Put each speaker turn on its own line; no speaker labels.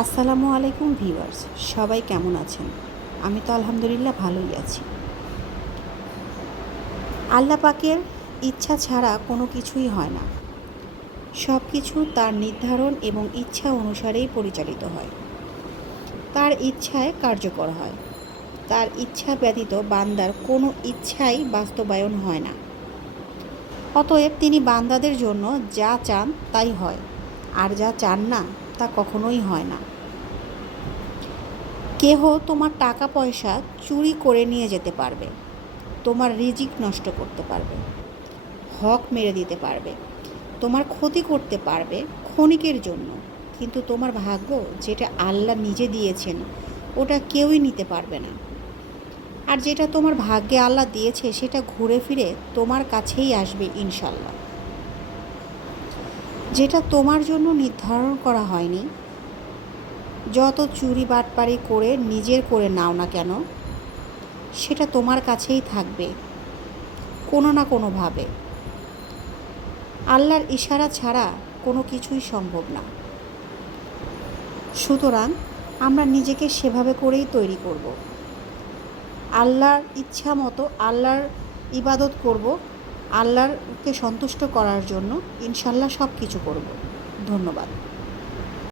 আসসালামু আলাইকুম ভিউয়ার্স, সবাই কেমন আছেন? আমি তো আলহামদুলিল্লাহ ভালোই আছি। আল্লাহ পাকের ইচ্ছা ছাড়া কোনো কিছুই হয় না। সব কিছু তার নির্ধারণ এবং ইচ্ছা অনুসারেই পরিচালিত হয়। তার ইচ্ছায় কার্যকর হয়। তার ইচ্ছা ব্যতীত বান্দার কোনো ইচ্ছাই বাস্তবায়ন হয় না। অতএব তিনি বান্দাদের জন্য যা চান তাই হয়। আর যা চান না তা কখনোই হয় না। কেহ তোমার টাকা পয়সা চুরি করে নিয়ে যেতে পারবে, তোমার রিজিক নষ্ট করতে পারবে, হক মেরে দিতে পারবে, তোমার ক্ষতি করতে পারবে ক্ষণিকের জন্য। কিন্তু তোমার ভাগ্য, যেটা আল্লাহ নিজে দিয়েছেন, ওটা কেউই নিতে পারবে না। আর যেটা তোমার ভাগ্যে আল্লাহ দিয়েছে, সেটা ঘুরে ফিরে তোমার কাছেই আসবে ইনশাল্লাহ। যেটা তোমার জন্য নির্ধারণ করা হয়নি। যত চুরি বাটপারি করে নিজের করে নাও না কেন, সেটা তোমার কাছেই থাকবে, কোনো না কোনোভাবে। আল্লাহর ইশারা ছাড়া কোনো কিছুই সম্ভব না। সুতরাং আমরা নিজেকে সেভাবে করেই তৈরি করব। আল্লাহর ইচ্ছা মতো আল্লাহর ইবাদত করব আল্লাহরকে সন্তুষ্ট করার জন্য ইনশাল্লাহ সব কিছু করব। ধন্যবাদ।